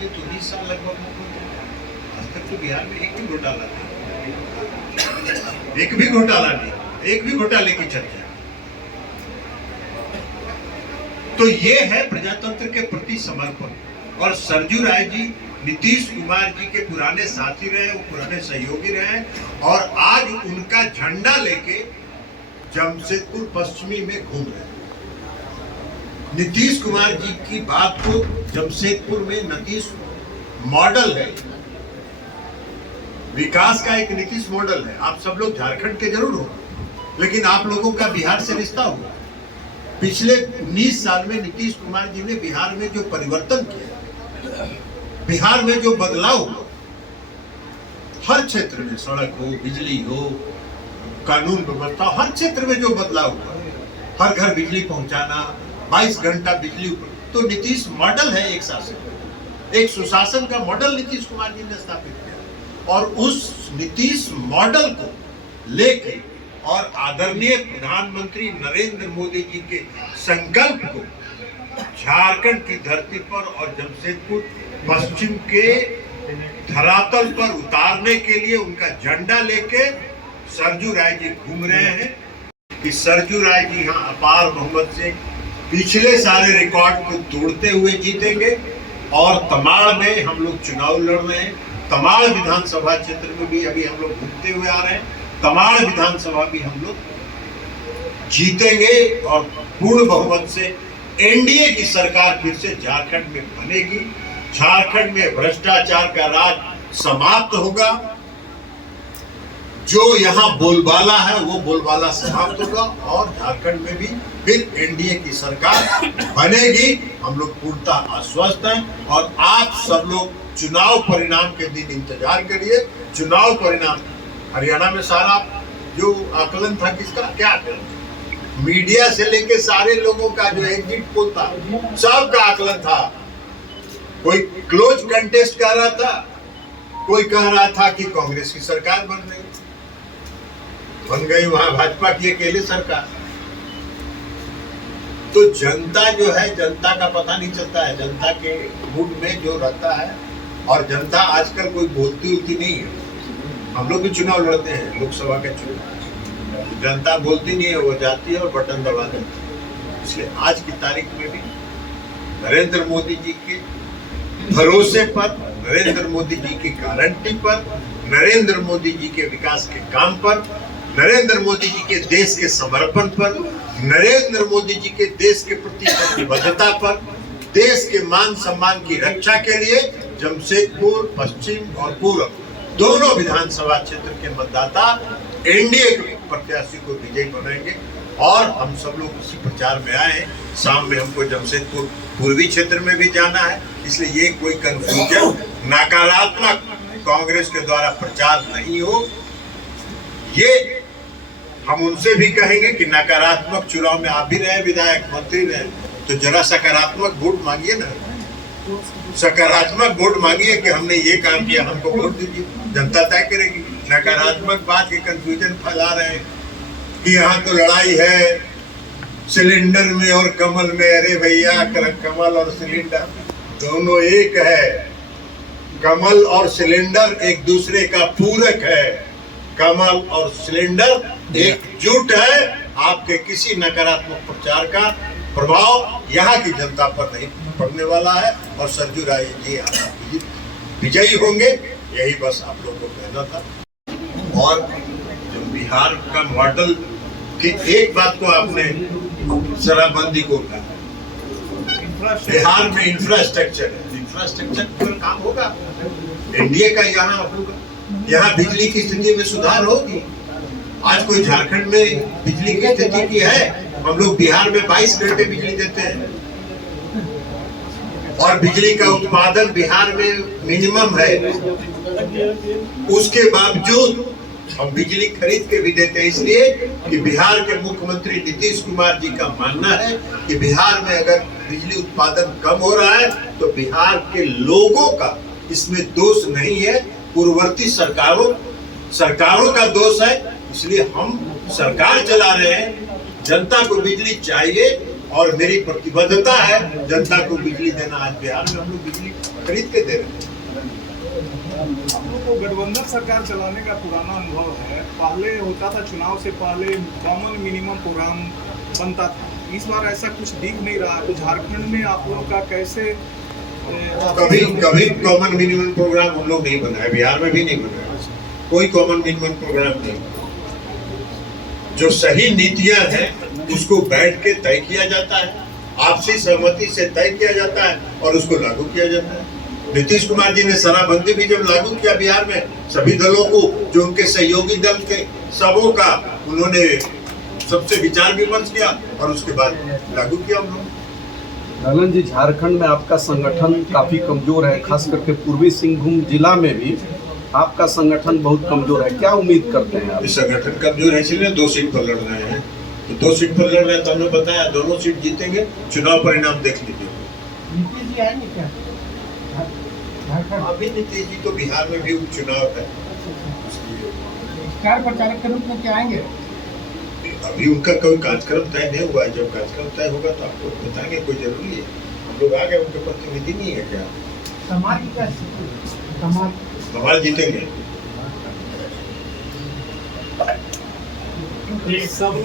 हुए तो 19 साल लगभग मुख्यमंत्री, आज तक तो बिहार में एक भी घोटाला नहीं, एक भी घोटाला नहीं, एक भी घोटाले की चर्चा। तो ये है प्रजातंत्र के प्रति समर्पण। और सरजू राय जी नीतीश कुमार जी के पुराने साथी रहे, वो पुराने सहयोगी रहे, और आज उनका झंडा लेके जमशेदपुर पश्चिमी में घूम रहे हैं। नीतीश कुमार जी की बात को जमशेदपुर में नीतीश मॉडल है, विकास का एक नीतीश मॉडल है। आप सब लोग झारखंड के जरूर हो, लेकिन आप लोगों का बिहार से रिश्ता हुआ। पिछले 19 साल में नीतीश कुमार जी ने बिहार में जो परिवर्तन किया, बिहार में जो बदलाव हुआ, हर क्षेत्र में, सड़क हो, बिजली हो, कानून व्यवस्था, हर क्षेत्र में जो बदलाव हुआ, हर घर बिजली पहुंचाना, 22 घंटा बिजली, तो नीतीश मॉडल है एक शासन, एक सुशासन का मॉडल नीतीश कुमार जी ने स्थापित किया। और उस नीतीश मॉडल को लेके और आदरणीय प्रधानमंत्री नरेंद्र मोदी जी के संकल्प को झारखंड की धरती पर और जमशेदपुर पश्चिम के धरातल पर उतारने के लिए उनका झंडा लेके सरजू राय जी घूम रहे हैं। कि सरजू राय जी यहाँ अपार बहुमत से पिछले सारे रिकॉर्ड को तोड़ते हुए जीतेंगे। और तमाड़ में हम लोग चुनाव लड़ रहे हैं, तमाड़ विधानसभा क्षेत्र में भी अभी हम लोग घूमते हुए आ रहे हैं, तमाड़ विधानसभा भी हम लोग जीतेंगे और पूर्ण बहुमत से एनडीए की सरकार फिर से झारखंड में बनेगी। झारखंड में भ्रष्टाचार का राज समाप्त होगा, जो यहाँ बोलबाला है वो बोलबाला समाप्त होगा, और झारखंड में भी फिर एनडीए की सरकार बनेगी। हम लोग पूर्णतः आश्वस्त हैं। और आप सब लोग चुनाव परिणाम के दिन इंतजार करिए। चुनाव परिणाम हरियाणा में सारा जो आकलन था, किसका क्या आकलन, मीडिया से लेके सारे लोगों का जो एग्जिट पोल था, सबका आकलन था। कोई क्लोज कंटेस्ट कह रहा था, कोई कह रहा था कि कांग्रेस की सरकार बन गई, वहां भाजपा की अकेले सरकार। तो जनता जो है, जनता का पता नहीं चलता है, जनता के मूड में जो रहता है। और जनता आजकल कोई बोलती उलती नहीं है। हम लोग भी चुनाव लड़ते हैं, लोकसभा के चुनाव, जनता बोलती नहीं है, वो जाती है और बटन दबा देती है। इसलिए आज की तारीख में भी नरेंद्र मोदी जी के भरोसे पर, नरेंद्र मोदी जी की गारंटी पर, नरेंद्र मोदी जी के विकास के काम पर, नरेंद्र मोदी जी के देश के समर्पण पर, नरेंद्र मोदी जी के देश के प्रति प्रतिबद्धता पर, देश के मान सम्मान की रक्षा के लिए जमशेदपुर पश्चिम और पूर्व दोनों विधानसभा क्षेत्र के मतदाता एनडीए के प्रत्याशी को विजयी बनाएंगे। और हम सब लोग इसी प्रचार में आए हैं। शाम में हमको जमशेदपुर पूर्वी क्षेत्र में भी जाना है, इसलिए ये कोई कंफ्यूजन, नकारात्मक कांग्रेस के द्वारा प्रचार नहीं हो। ये हम उनसे भी कहेंगे कि नकारात्मक चुनाव में आप भी रहे, विधायक मंत्री रहे, तो जरा सकारात्मक वोट मांगिए ना, सकारात्मक वोट मांगिए कि हमने ये काम किया, हमको वोट दीजिए, जनता तय करेगी। नकारात्मक बात के कंफ्यूजन फैला रहे हैं कि यहाँ तो लड़ाई है सिलेंडर में और कमल में। अरे भैया, कमल और सिलेंडर दोनों एक है। कमल और सिलेंडर एक दूसरे का पूरक है। कमल और सिलेंडर एकजुट है। आपके किसी नकारात्मक प्रचार का प्रभाव यहाँ की जनता पर नहीं पड़ने वाला है और सरजू राय जी विजयी होंगे। यही बस आप लोगों को कहना था। और जो बिहार का मॉडल की एक बात को आपने शराबबंदी को कहा, बिहार में इंफ्रास्ट्रक्चर है, इंफ्रास्ट्रक्चर पर काम होगा, एनडीए का यहाँ होगा, यहाँ बिजली की स्थिति में सुधार होगी। आज कोई झारखंड में बिजली की स्थिति की है? हम लोग बिहार में 22 घंटे बिजली देते हैं और बिजली का उत्पादन बिहार में मिनिमम है। उसके बावजूद हम बिजली खरीद के भी देते हैं, इसलिए कि बिहार के मुख्यमंत्री नीतीश कुमार जी का मानना है कि बिहार में अगर बिजली उत्पादन कम हो रहा है तो बिहार के लोगों का इसमें दोष नहीं है, पूर्ववर्ती सरकारों का दोष है। इसलिए हम सरकार चला रहे हैं, जनता को बिजली चाहिए और मेरी प्रतिबद्धता है जनता को बिजली देना। आज बिहार में हम लोग बिजली खरीद के दे रहे हैं। हम लोग को गठबंधन सरकार चलाने का पुराना अनुभव है। पहले होता था, चुनाव से पहले कॉमन मिनिमम प्रोग्राम बनता था। इस बार ऐसा कुछ दिख नहीं रहा। तो झारखंड में आप लोगों का कैसे कभी कभी कॉमन मिनिमम प्रोग्राम हम लोग नहीं बनाए, बिहार में भी नहीं बनाया कोई कॉमन मिनिमम प्रोग्राम नहीं। जो सही नीतियां हैं उसको बैठ के तय किया जाता है, आपसी सहमति से तय किया जाता है और उसको लागू किया जाता है। नीतीश कुमार जी ने शराबबंदी भी जब लागू किया बिहार में, सभी दलों को, जो उनके सहयोगी दल थे, सबों का उन्होंने सबसे विचार विमर्श किया और उसके बाद लागू किया हम लोग। ललन जी, झारखंड में आपका संगठन काफी कमजोर है, खास करके पूर्वी सिंहभूम जिला में भी आपका संगठन बहुत कमजोर है। क्या उम्मीद करते हैं आप? संगठन कमजोर है इसलिए 2 सीट पर लड़ रहे हैं। तो 2 सीट पर लड़ रहे हैं तो हमने बताया दोनों सीट जीतेंगे। चुनाव परिणाम देख लीजिए। नीतीश जी आएंगे क्या? अभी नीतीश जी तो बिहार में भी उपचुनाव है, स्टार प्रचारक के रूप में क्या आएंगे? अभी उनका कोई कार्यक्रम तय नहीं हुआ है। जब कार्यक्रम तय होगा तो आपको बताएंगे। कोई जरूरी है हम लोग आ गए, उनके प्रतिनिधि नहीं है क्या? समाज की क्या स्थिति? समाज हमारे जीतेंगे। सब